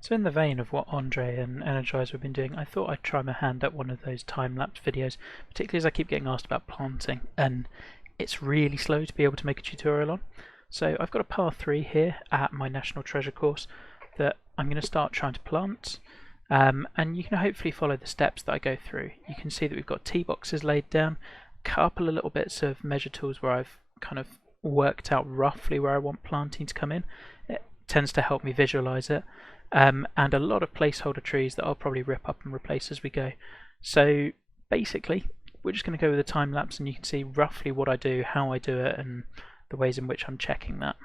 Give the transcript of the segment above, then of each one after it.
So in the vein of what Andre and Energizer have been doing, I thought I'd try my hand at one of those time-lapse videos, particularly as I keep getting asked about planting, and it's really slow to be able to make a tutorial on. So I've got a par 3 here at my National Treasure course that I'm going to start trying to plant, and you can hopefully follow the steps that I go through. You can see that we've got tee boxes laid down, a couple of little bits of measure tools where I've kind of worked out roughly where I want planting to come in. It tends to help me visualize it. And a lot of placeholder trees that I'll probably rip up and replace as we go. So basically, we're just going to go with a time lapse, and you can see roughly what I do, how I do it, and the ways in which I'm checking that.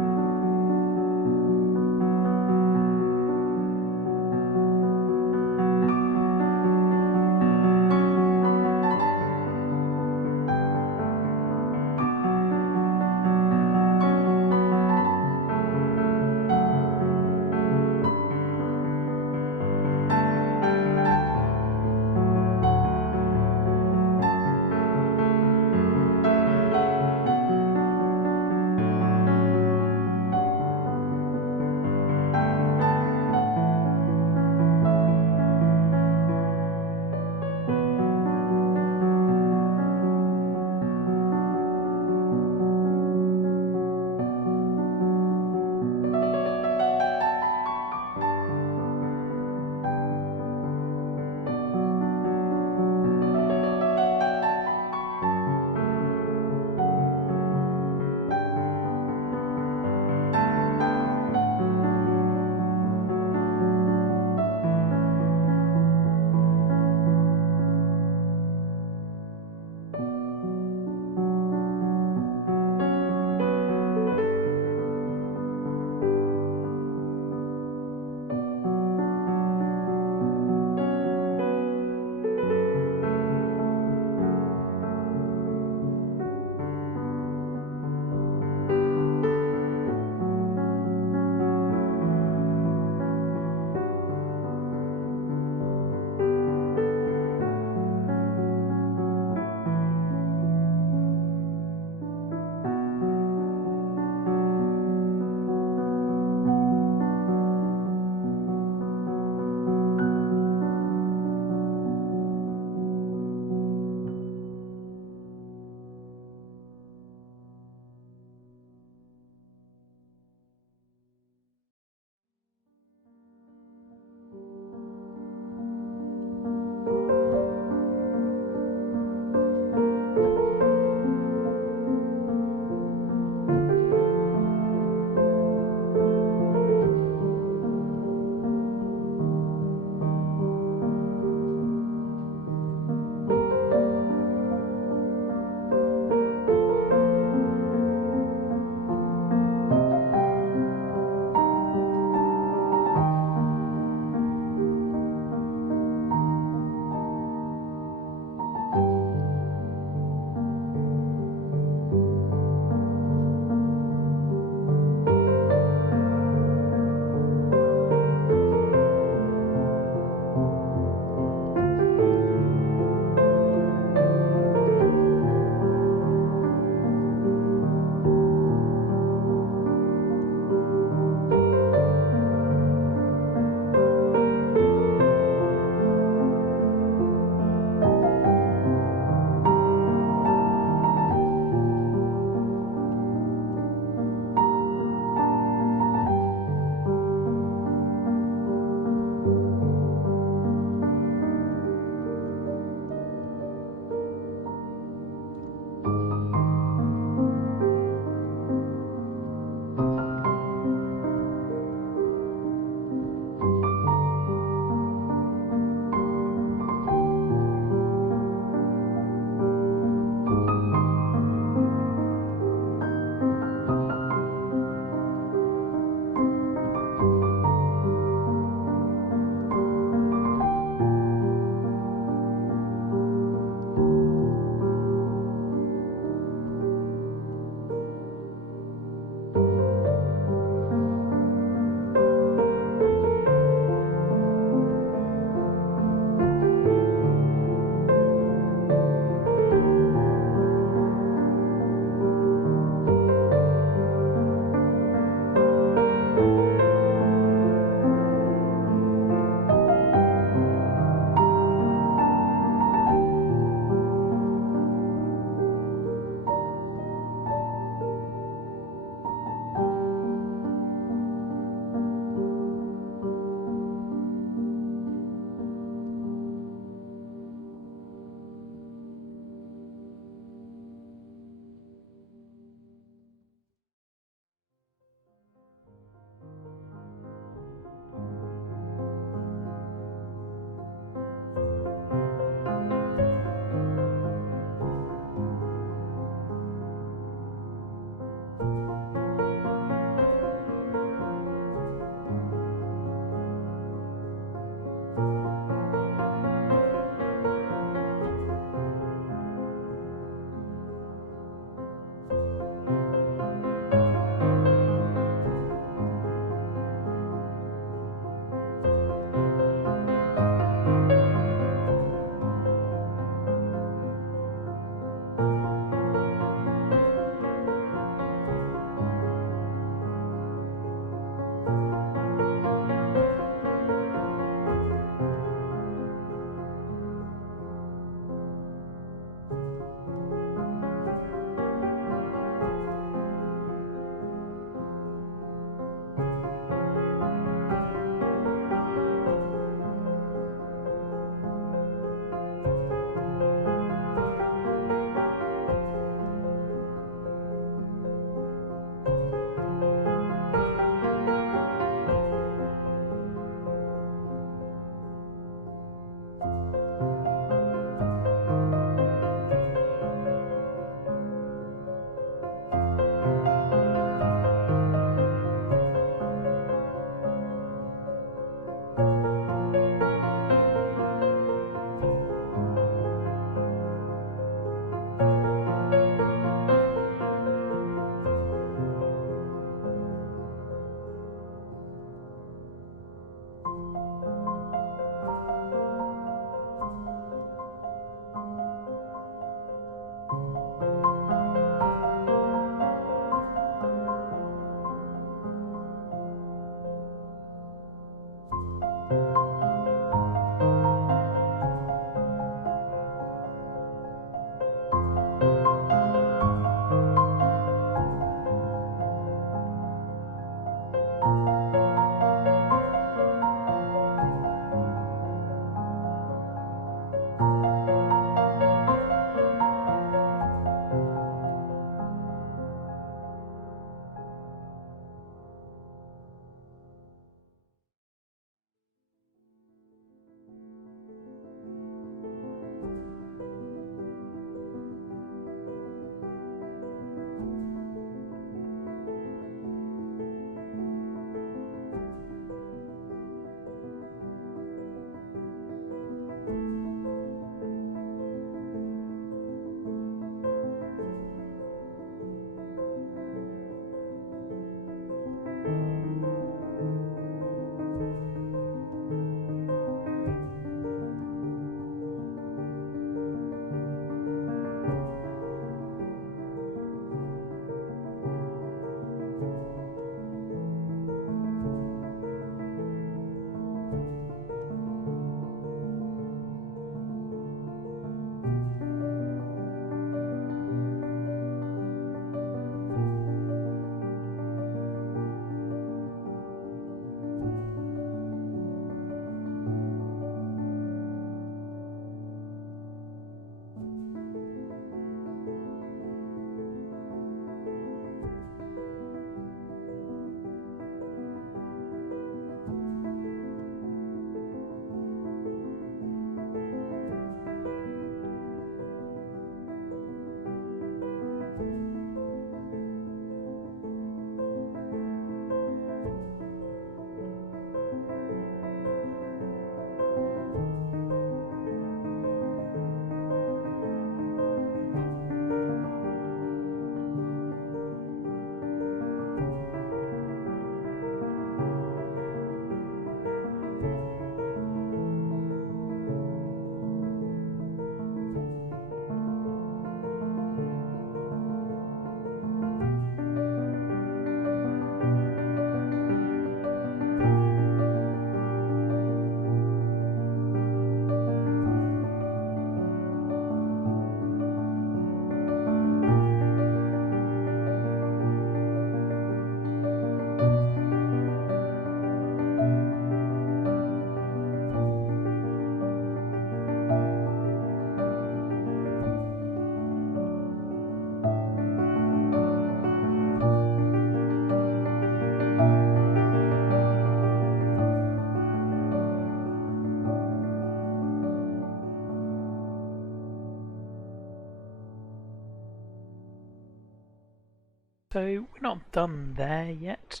So we're not done there yet,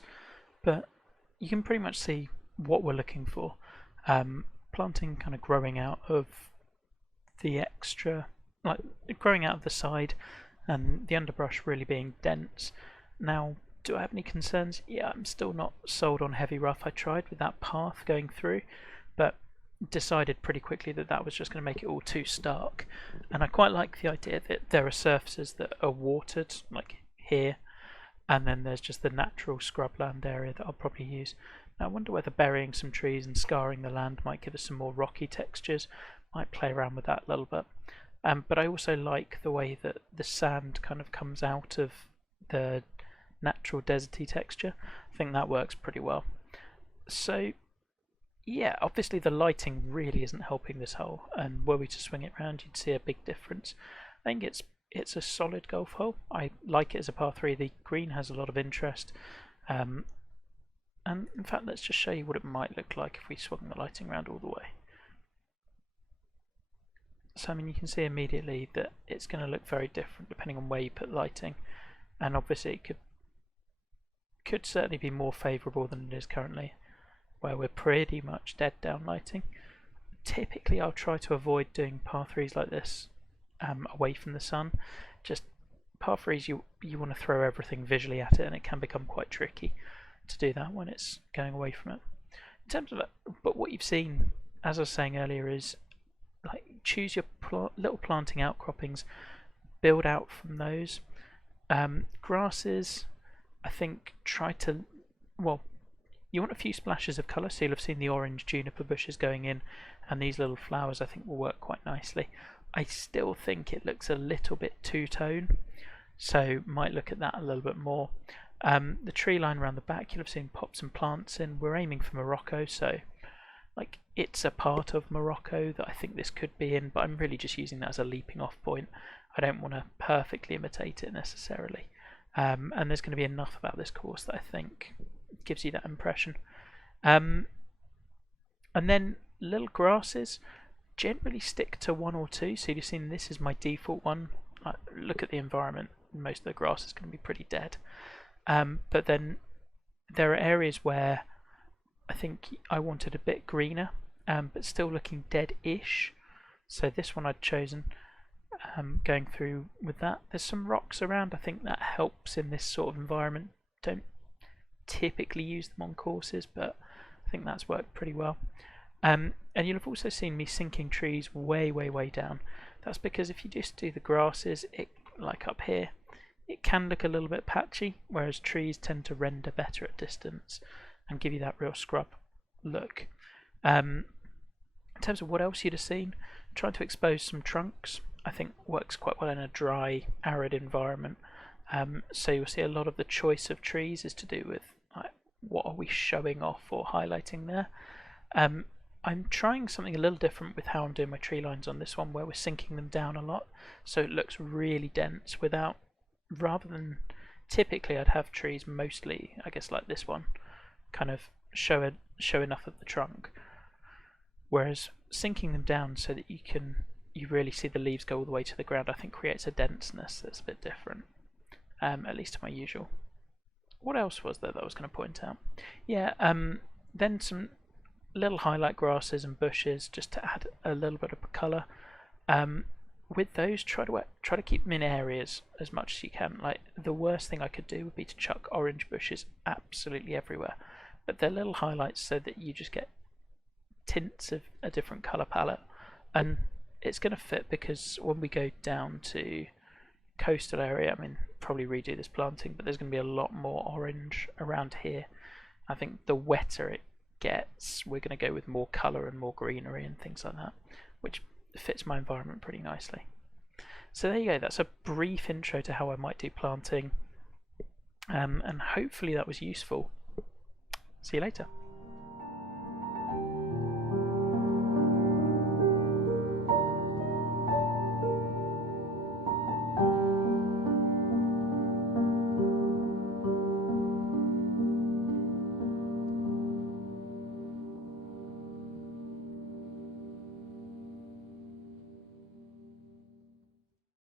but you can pretty much see what we're looking for. Planting kind of growing out of the extra, like growing out of the side, and the underbrush really being dense. Now, do I have any concerns? Yeah, I'm still not sold on heavy rough. I tried with that path going through, but decided pretty quickly that that was just going to make it all too stark. And I quite like the idea that there are surfaces that are watered, like here, and then there's just the natural scrubland area that I'll probably use. Now I wonder whether burying some trees and scarring the land might give us some more rocky textures. Might play around with that a little bit. But I also like the way that the sand kind of comes out of the natural deserty texture. I think that works pretty well. So yeah, obviously the lighting really isn't helping this hole, and were we to swing it around you'd see a big difference. I think it's a solid golf hole. I like it as a par 3. The green has a lot of interest. And in fact, let's just show you what it might look like if we swung the lighting around all the way. So I mean, you can see immediately that it's going to look very different depending on where you put lighting, and obviously it could certainly be more favourable than it is currently, where we're pretty much dead down lighting. Typically I'll try to avoid doing par 3s like this away from the sun. Just par 3s, you want to throw everything visually at it, and it can become quite tricky to do that when it's going away from it. In terms of it, but what you've seen, as I was saying earlier, is like choose your little planting outcroppings, build out from those. Grasses, I think try to, well, you want a few splashes of colour, so you'll have seen the orange juniper bushes going in, and these little flowers I think will work quite nicely. I still think it looks a little bit two-tone, so might look at that a little bit more. The tree line around the back, you'll have seen pop some plants in. We're aiming for Morocco, so like it's a part of Morocco that I think this could be in, but I'm really just using that as a leaping off point. I don't want to perfectly imitate it necessarily. And there's going to be enough about this course that I think gives you that impression. And then little grasses, generally stick to 1 or 2. So you've seen this is my default one. Look at the environment, most of the grass is going to be pretty dead. But then there are areas where I think I wanted a bit greener, but still looking dead-ish. So this one I'd chosen, going through with that. There's some rocks around, I think that helps in this sort of environment. Don't typically use them on courses, but I think that's worked pretty well. And you'll have also seen me sinking trees way, way, way down. That's because if you just do the grasses, like up here, it can look a little bit patchy, whereas trees tend to render better at distance and give you that real scrub look. In terms of what else you'd have seen, trying to expose some trunks I think works quite well in a dry, arid environment. So you'll see a lot of the choice of trees is to do with like, what are we showing off or highlighting there. I'm trying something a little different with how I'm doing my tree lines on this one, where we're sinking them down a lot, so it looks really dense without, rather than typically I'd have trees mostly, I guess like this one, kind of show enough of the trunk, whereas sinking them down so that you really see the leaves go all the way to the ground, I think creates a denseness that's a bit different, at least to my usual. What else was there that I was going to point out? Yeah, then some little highlight grasses and bushes just to add a little bit of colour. With those, try to keep them in areas as much as you can. Like the worst thing I could do would be to chuck orange bushes absolutely everywhere, but they're little highlights so that you just get tints of a different colour palette, and it's going to fit because when we go down to coastal area, I mean probably redo this planting, but there's going to be a lot more orange around here. I think the wetter it gets, we're going to go with more colour and more greenery and things like that, which fits my environment pretty nicely. So there you go, that's a brief intro to how I might do planting, and hopefully that was useful. See you later.